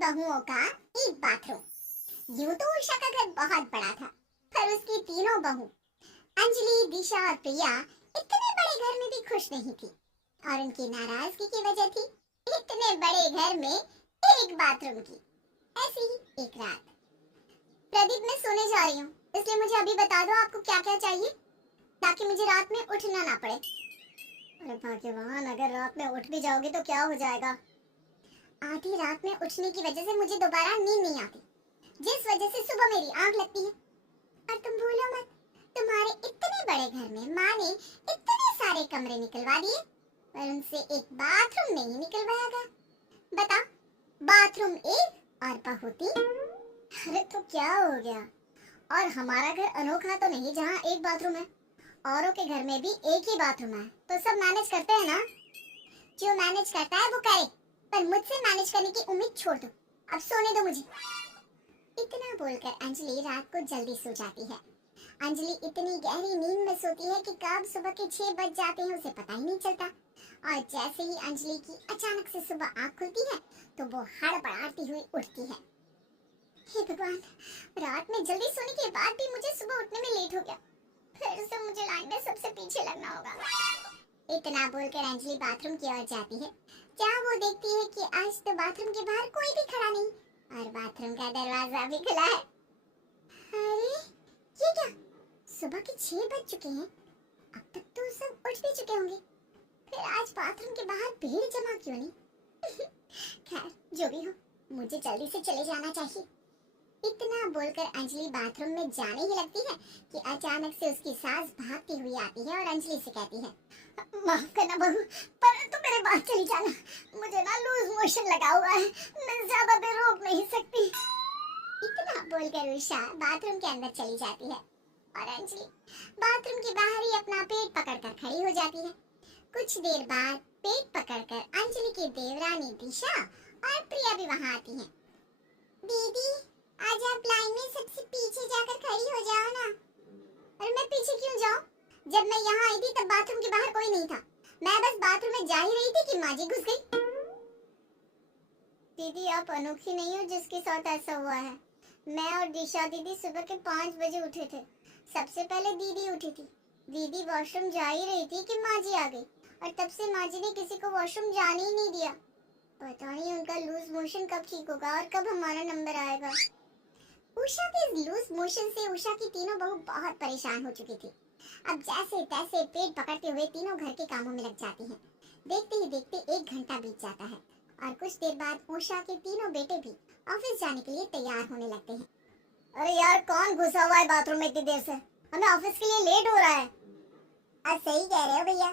बहुओं का एक बाथरूम। यूं तो उषा का घर बहुत बड़ा था, पर उसकी तीनों बहू अंजलि, दिशा और प्रिया इतने बड़े घर में भी खुश नहीं थी। और उनकी नाराजगी की वजह थी इतने बड़े घर में एक बाथरूम की। ऐसी ही एक रात, प्रदीप, मैं सोने जा रही हूँ, इसलिए मुझे अभी बता दो आपको क्या क्या चाहिए, ताकि मुझे रात में उठना ना पड़े। अरे भाग्यवान, अगर रात में उठ भी जाओगे तो क्या हो जाएगा? आधी रात में उठने की वजह से मुझे दोबारा नींद नहीं आती, जिस वजह से सुबह मेरी आंख लगती है। और तुम भूलो मत, तुम्हारे इतने बड़े घर में माँ ने इतने सारे कमरे निकलवा दिए, पर उनसे एक बाथरूम नहीं निकलवाया गया। बता, बाथरूम एक और बहू तीन। अरे तो क्या हो गया? और हमारा घर अनोखा तो नहीं जहाँ एक बाथरूम है, औरों के घर में भी एक ही बाथरूम है, तो सब मैनेज करते हैं ना। जो मैनेज करता है वो करे, पर मुझसे मैनेज करने की उम्मीद छोड़ दो। अब सोने दो मुझे। इतना बोलकर अंजलि रात को जल्दी सो जाती है। अंजलि इतनी गहरी नींद में सोती है कि कब सुबह के 6 बज जाते हैं उसे पता ही नहीं चलता। और जैसे ही अंजलि की अचानक से सुबह आंख खुलती है तो वो हड़बड़ाती हुई उठती है। हे भगवान, रात में जल्दी सोने के बाद भी मुझे सुबह उठने में लेट हो गया। फिर से मुझे लाइन में सबसे पीछे लगना होगा। इतना बोलकर अंजलि बाथरूम की ओर जाती है, जहाँ वो देखती है कि आज तो बाथरूम के बाहर कोई भी खड़ा नहीं और बाथरूम का दरवाजा भी खुला है। अरे ये क्या? सुबह के 6 बज चुके हैं, अब तक तो सब उठ भी चुके होंगे, फिर आज बाथरूम के बाहर भीड़ जमा क्यों नहीं? खैर, जो भी हो, मुझे जल्दी से चले जाना चाहिए। इतना बोलकर अंजलि बाथरूम में जाने ही लगती है कि अचानक से उसकी सास भागती हुई आती है और अंजलि से कहती है, माफ करना बहू, पर तो मेरे बाद चली जाना, मुझे ना लूज मोशन लगा हुआ है, मैं ज्यादा देर रोक नहीं सकती। इतना बोलकर उषा बाथरूम के अंदर चली जाती है और अंजलि बाथरूम के बाहर ही अपना पेट पकड़कर खड़ी हो जाती है। कुछ देर बाद पेट पकड़कर अंजलि की देवरानी दिशा और प्रिया भी वहाँ आती हैं। दीदी, आज आप लाइन में सबसे पीछे जाकर खड़ी हो जाओ ना। अरे मैं पीछे क्यों जाऊं? जब मैं यहाँ आई थी तब बाथरूम के बाहर कोई नहीं था, मैं बस बाथरूम में जा ही रही थी कि माँ जी घुस गई। दीदी, आप अनोखी नहीं हो जिसके साथ ऐसा हुआ है। मैं और दिशा दीदी सुबह के 5 बजे उठे थे, सबसे पहले दीदी उठी थी। दीदी वॉशरूम जा ही रही थी कि माँ जी आ गई, और तब से माँ जी ने किसी को वॉशरूम जाने ही नहीं दिया। पता नहीं उनका लूज मोशन कब ठीक होगा और कब हमारा नंबर आएगा। उषा के लूज मोशन से उषा की तीनों बहू बहुत परेशान हो चुकी थी। अब जैसे तैसे पेट पकड़ते हुए तीनों घर के कामों में लग जाती हैं। देखते ही देखते 1 घंटा बीत जाता है और कुछ देर बाद उषा के तीनों बेटे भी ऑफिस जाने के लिए तैयार होने लगते हैं। अरे यार, कौन घुसा हुआ है बाथरूम में इतनी देर से? हमें ऑफिस के लिए लेट हो रहा है। अब सही कह रहे हो भैया,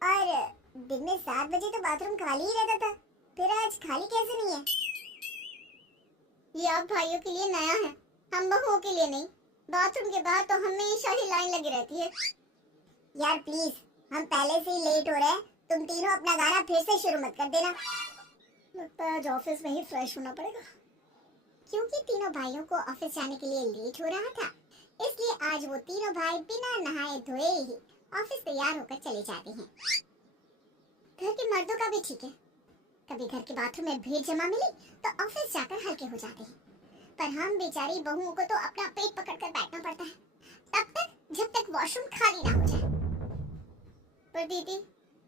और दिन में 7 बजे तो बाथरूम खाली ही रहता था, फिर आज खाली कैसे नहीं है? ये आप भाइयों के लिए नया है, हम बहुओं के लिए नहीं। बाथरूम के बाहर तो हमेशा ही लाइन लगी रहती है। यार प्लीज, हम पहले से ही लेट हो रहे हैं, तुम तीनों अपना गाना फिर से शुरू मत कर देना। लगता है आज ऑफिस में ही फ्रेश होना पड़ेगा। क्योंकि तीनों भाइयों को ऑफिस जाने के लिए लेट हो रहा था, इसलिए आज वो तीनों भाई बिना नहाए धोए ही ऑफिस तैयार होकर चले जाते हैं। घर के मर्दों का भी ठीक है, कभी घर के बाथरूम में भीड़ जमा मिली तो ऑफिस जाकर हल्के हो जाते हैं, पर हम बेचारी बहुओं को तो अपना पेट पकड़कर बैठना पड़ता है, तब तक जब तक वॉशरूम खाली ना हो जाए। पर दीदी,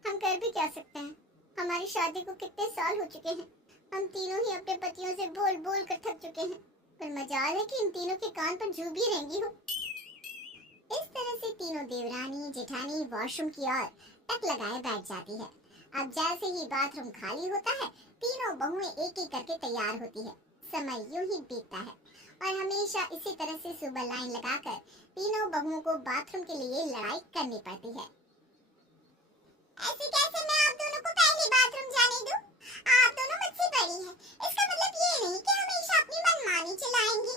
हम कर भी क्या सकते हैं? हमारी शादी को कितने साल हो चुके हैं, हम तीनों ही अपने पतियों से बोल बोल कर थक चुके हैं, पर मजाल है कि इन तीनों के कान पर जू भी रहेंगी हो। इस तरह से तीनों देवरानी जेठानी वॉशरूम की ओर टक लगाए बैठ जाती है। अब जैसे ही बाथरूम खाली होता है, तीनों बहुएं एक एक करके तैयार होती है। समय यूं ही बीतता है और हमेशा इसी तरह से सुबह लाइन लगाकर तीनों बहुओं को बाथरूम के लिए लड़ाई करनी पड़ती है। ऐसे कैसे मैं आप दोनों को पहले बाथरूम जाने दूं? आप दोनों मुझसे बड़ी हैं, इसका मतलब ये नहीं कि हमेशा अपनी मनमानी चलाएंगी।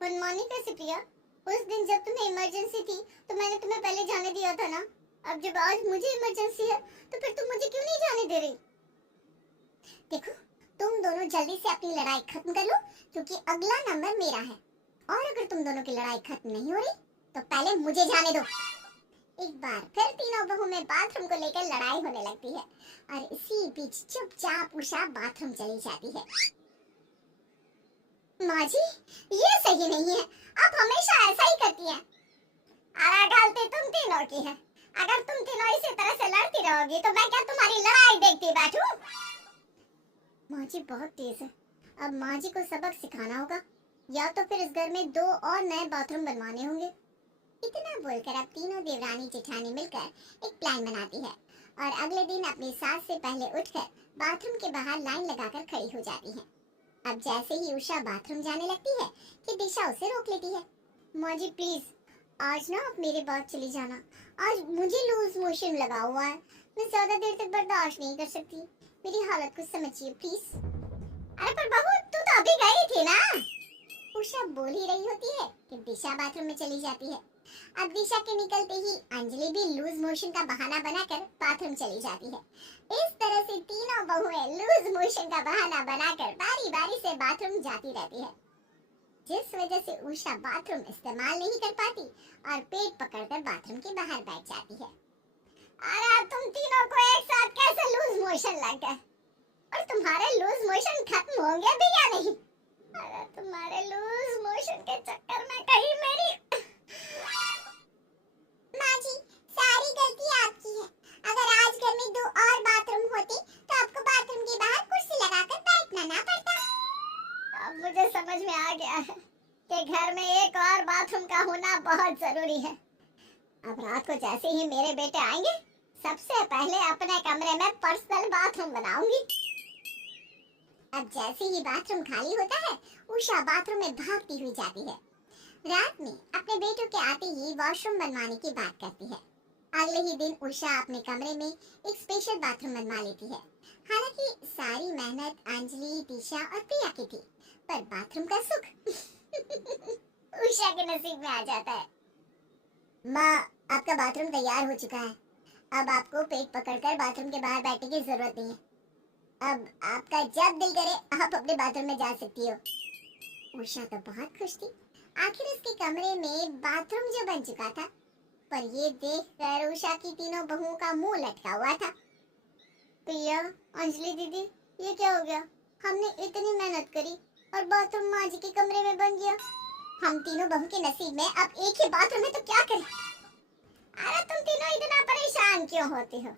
मनमानी कैसे प्रिया? उस दिन जब तुम्हें इमरजेंसी थी तो मैंने तुम्हें पहले जाने दिया था ना। अब जब आज मुझे इमरजेंसी है तो फिर तुम मुझे क्यों नहीं जाने दे रही? देखो, तुम दोनों जल्दी से अपनी लड़ाई खत्म कर लो, क्योंकि अगला नंबर मेरा है, और अगर तुम दोनों की लड़ाई खत्म नहीं हो रही तो पहले मुझे जाने दो। एक बार फिर तीनों बहू में बाथरूम को लेकर लड़ाई होने लगती है और इसी बीच चुपचाप उषा बाथरूम चली जाती है। माँ जी, ये सही नहीं है। आप हमेशा ऐसा ही करती हैं। अरे गलती तुम तीनों की है। अगर तुम तीनों इसी तरह से लड़ती रहोगी तो मैं क्या तुम्हारी लड़ाई देखती बैठूं? माँ जी बहुत तेज है। अब माँ जी को सबक सिखाना होगा, या तो फिर इस घर में 2 और नए बाथरूम बनवाने होंगे। इतना बोलकर अब तीनों देवरानी जेठानी मिलकर एक प्लान बनाती है और अगले दिन अपनी सास से पहले उठकर बाथरूम के बाहर लाइन लगाकर खड़ी हो जाती है। अब जैसे ही उषा बाथरूम जाने लगती है कि दिशा उसे रोक लेती है। माँ जी प्लीज, आज ना आप मेरे बाद चली जाना। आज मुझे लूज मोशन लगा हुआ है। मैं ज्यादा देर तक बर्दाश्त नहीं कर सकती। मेरी हालत को समझिए प्लीज। अरे पर बहू, तू तो अभी गई थी ना। उषा बोल ही रही होती है कि दिशा बाथरूम में चली जाती है। अब दिशा के निकलते ही अंजलि भी लूज मोशन का बहाना बनाकर बाथरूम चली जाती है। इस तरह से तीनों बहुएं लूज मोशन का बहाना बनाकर बारी बारी से बाथरूम जाती रहती है, जिस वजह से उषा बाथरूम इस्तेमाल नहीं कर पाती और पेट पकड़कर बाथरूम के बाहर बैठ जाती है। अरे तुम तीनों को एक साथ कैसे लूज मोशन लग गए? और तुम्हारे लूज मोशन खत्म होंगे भी या नहीं? अरे तुम्हारे लूज मोशन के चक्कर में कहीं मेरी माँ जी, सारी गलती आपकी है। अगर आज घर में 2 और बाथरूम होते तो आपको बाथरूम के बाहर कुर्सी लगाकर बैठना ना पड़ता। अब मुझे समझ में आ गया है कि घर में एक और बाथरूम का होना बहुत जरूरी है। अब रात को जैसे ही मेरे बेटे आएंगे, सबसे पहले अपने कमरे में पर्सनल बाथरूम बनाऊंगी। अब जैसे ही बाथरूम खाली होता है, उषा बाथरूम में भागती हुई जाती है। रात में अपने बेटों के आते ही वॉशरूम बनवाने की बात करती है। अगले ही दिन उषा अपने कमरे में एक स्पेशल बाथरूम बनवा लेती है। हालांकि सारी मेहनत अंजलि, दिशा और प्रिया की थी, पर बाथरूम का सुख उषा के नसीब में आ जाता है। माँ, आपका बाथरूम तैयार हो चुका है। अब आपको पेट पकड़कर बाथरूम के बाहर बैठने की जरूरत नहीं है। अब आपका जब दिल करे आप अपने बाथरूम में जा सकती हो। उषा तो बहुत खुश थी। आखिर उसके कमरे में बाथरूम जो बन चुका था, पर ये देखकर उषा की तीनों बहुओं का मुंह लटका हुआ था। प्रिया, अंजलि दीदी, ये क्या हो गया? हमने इतनी मेहनत करी और बाथरूम माँ जी के कमरे में बन गया। हम तीनों बहू के नसीब में अब एक ही बाथरूम है तो क्या करें? अरे तुम तीनों इतना परेशान क्यों होती हो?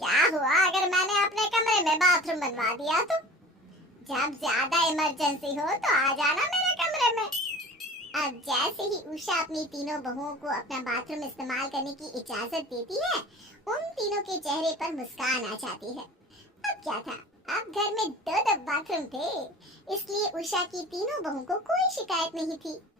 क्या हुआ अगर मैंने अपने कमरे में बाथरूम बनवा दिया तो? जब ज्यादा इमरजेंसी हो तो आ जाना मेरे कमरे में। अब जैसे ही उषा अपनी तीनों बहुओं को अपना बाथरूम इस्तेमाल करने की इजाजत देती है, उन तीनों के चेहरे पर मुस्कान आ जाती है। अब क्या था, अब घर में 2 बाथरूम थे, इसलिए उषा की तीनों बहुओं को कोई शिकायत नहीं थी।